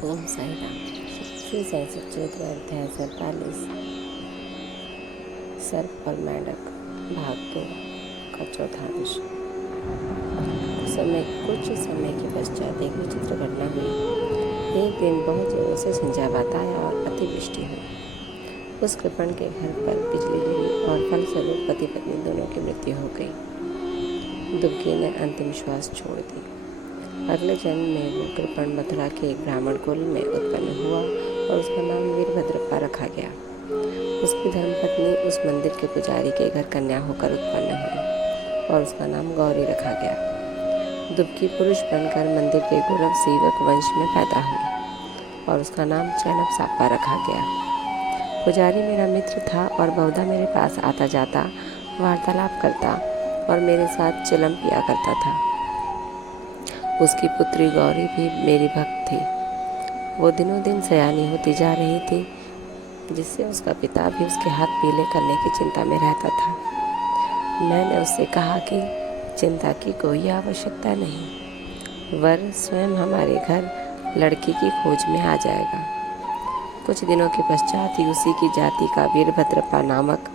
ओम साई राम। श्री साई सच्चरित्र अध्याय 47 सर्प और मेंढक भाग 2 का चौथा दृश्य। कुछ समय के पश्चात एक विचित्र घटना हुई। एक दिन बहुत जोरों से झंझावात आया और अतिवृष्टि हुई। उस कृपण के घर पर बिजली गिरी और फलस्वरूप पति पत्नी दोनों की मृत्यु हो गई। दुबके ने अंतिम श्वास छोड़ दी। अगले जन्म में वो कृपण मथुरा के एक ब्राह्मण कुल में उत्पन्न हुआ और उसका नाम वीरभद्रप्पा रखा गया। उसकी धर्मपत्नी उस मंदिर के पुजारी के घर कन्या होकर उत्पन्न हुई और उसका नाम गौरी रखा गया। दुबकी पुरुष बनकर मंदिर के गौरव सेवक वंश में पैदा हुई और उसका नाम चैनपसापा रखा गया। पुजारी मेरा मित्र था और बहुधा मेरे पास आता जाता, वार्तालाप करता और मेरे साथ चिलम पिया करता था। उसकी पुत्री गौरी भी मेरी भक्त थी। वो दिनों दिन सयानी होती जा रही थी, जिससे उसका पिता भी उसके हाथ पीले करने की चिंता में रहता था। मैंने उससे कहा कि चिंता की कोई आवश्यकता नहीं, वर स्वयं हमारे घर लड़की की खोज में आ जाएगा। कुछ दिनों के पश्चात ही उसी की जाति का वीरभद्रप्पा नामक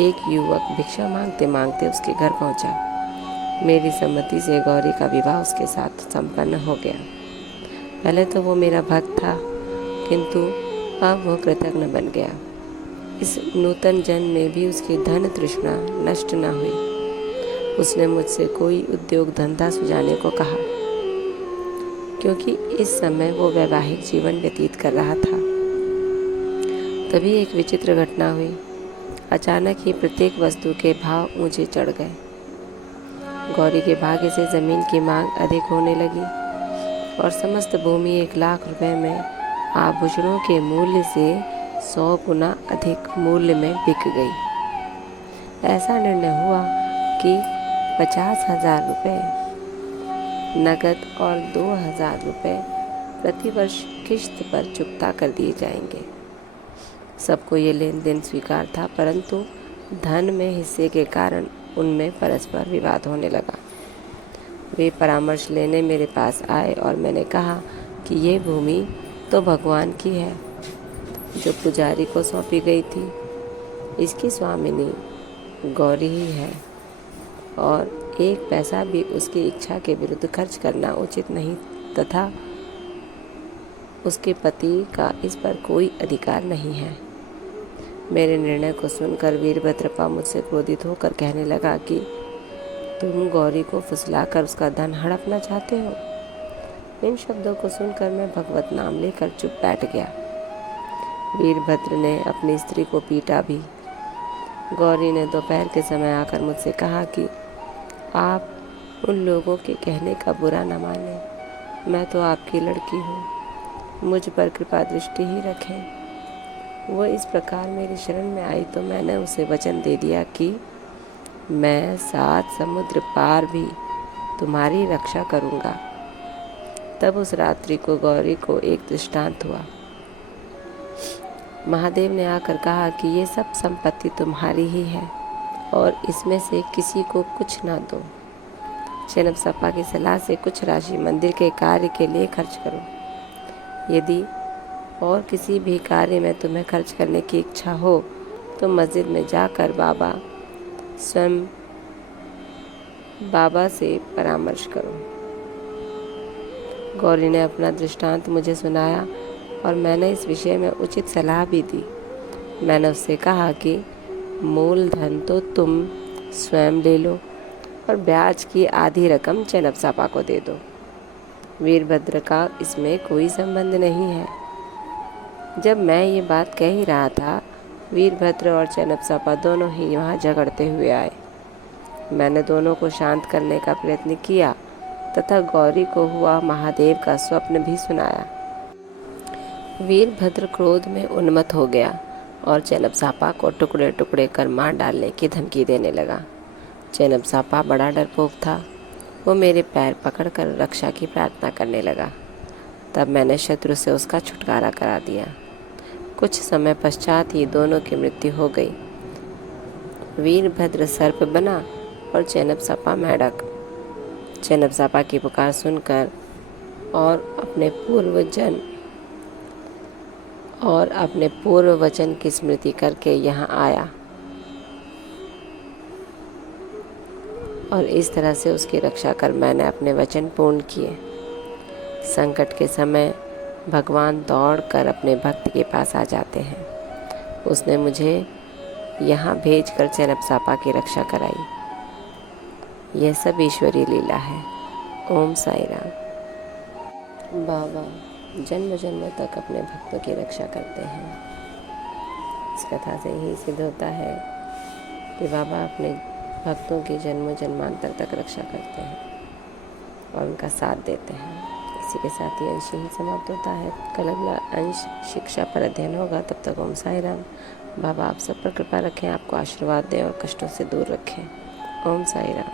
एक युवक भिक्षा मांगते मांगते उसके घर पहुंचा। मेरी सम्मति से गौरी का विवाह उसके साथ संपन्न हो गया। पहले तो वो मेरा भक्त था, किंतु अब वो कृतघ्न बन गया। इस नूतन जन्म में भी उसकी धन तृष्णा नष्ट न हुई। उसने मुझसे कोई उद्योग धंधा सुझाने को कहा, क्योंकि इस समय वो वैवाहिक जीवन व्यतीत कर रहा था। तभी एक विचित्र घटना हुई। अचानक ही प्रत्येक वस्तु के भाव ऊंचे चढ़ गए। गौरी के भाग्य से जमीन की मांग अधिक होने लगी और समस्त भूमि 1,00,000 रुपए में आभूषणों के मूल्य से 100 गुना अधिक मूल्य में बिक गई। ऐसा निर्णय हुआ कि 50,000 रुपये नगद और 2,000 रुपये प्रतिवर्ष किश्त पर चुकता कर दिए जाएंगे। सबको ये लेन देन स्वीकार था, परंतु धन में हिस्से के कारण उनमें परस्पर विवाद होने लगा। वे परामर्श लेने मेरे पास आए और मैंने कहा कि ये भूमि तो भगवान की है, जो पुजारी को सौंपी गई थी। इसकी स्वामिनी गौरी ही है और एक पैसा भी उसकी इच्छा के विरुद्ध खर्च करना उचित नहीं तथा उसके पति का इस पर कोई अधिकार नहीं है। मेरे निर्णय को सुनकर वीरभद्रप्पा मुझसे क्रोधित होकर कहने लगा कि तुम गौरी को फुसलाकर उसका धन हड़पना चाहते हो। इन शब्दों को सुनकर मैं भगवत नाम लेकर चुप बैठ गया। वीरभद्र ने अपनी स्त्री को पीटा भी। गौरी ने दोपहर के समय आकर मुझसे कहा कि आप उन लोगों के कहने का बुरा न मानें, मैं तो आपकी लड़की हूँ, मुझ पर कृपा दृष्टि ही रखें। वो इस प्रकार मेरी शरण में आई तो मैंने उसे वचन दे दिया कि मैं 7 समुद्र पार भी तुम्हारी रक्षा करूँगा। तब उस रात्रि को गौरी को एक दृष्टांत हुआ। महादेव ने आकर कहा कि ये सब संपत्ति तुम्हारी ही है और इसमें से किसी को कुछ ना दो। चैनपसापा की सलाह से कुछ राशि मंदिर के कार्य के लिए खर्च करो। यदि और किसी भी कार्य में तुम्हें खर्च करने की इच्छा हो तो मस्जिद में जाकर स्वयं बाबा से परामर्श करो। गौरी ने अपना दृष्टांत मुझे सुनाया और मैंने इस विषय में उचित सलाह भी दी। मैंने उससे कहा कि मूल धन तो तुम स्वयं ले लो और ब्याज की आधी रकम चैनपसापा को दे दो। वीरभद्र का इसमें कोई संबंध नहीं है। जब मैं ये बात कह ही रहा था, वीरभद्र और चैनपसापा दोनों ही वहाँ झगड़ते हुए आए। मैंने दोनों को शांत करने का प्रयत्न किया तथा गौरी को हुआ महादेव का स्वप्न भी सुनाया। वीरभद्र क्रोध में उन्मत्त हो गया और चैनपसापा को टुकड़े टुकड़े कर मार डालने की धमकी देने लगा। चैनपसापा बड़ा डरपोक था। वो मेरे पैर पकड़कर रक्षा की प्रार्थना करने लगा। तब मैंने शत्रु से उसका छुटकारा करा दिया। कुछ समय पश्चात ही दोनों की मृत्यु हो गई। वीरभद्र सर्प बना और चैनपसापा मेंढक। चैनपसापा की पुकार सुनकर और अपने पूर्व वचन की स्मृति करके यहाँ आया और इस तरह से उसकी रक्षा कर मैंने अपने वचन पूर्ण किए। संकट के समय भगवान दौड़कर अपने भक्त के पास आ जाते हैं। उसने मुझे यहाँ भेजकर चैनपसापा की रक्षा कराई। यह सब ईश्वरी लीला है। ओम साई राम। बाबा जन्म जन्म तक अपने भक्तों की रक्षा करते हैं। इस कथा से यही सिद्ध होता है कि बाबा अपने भक्तों की जन्म जन्मांतर तक रक्षा करते हैं और उनका साथ देते हैं। इसी के साथ ये अंश ही समाप्त होता है। कल अगला अंश शिक्षा पर अध्ययन होगा। तब तक ओम साई राम। बाबा आप सब पर कृपा रखें, आपको आशीर्वाद दें और कष्टों से दूर रखें। ओम साई राम।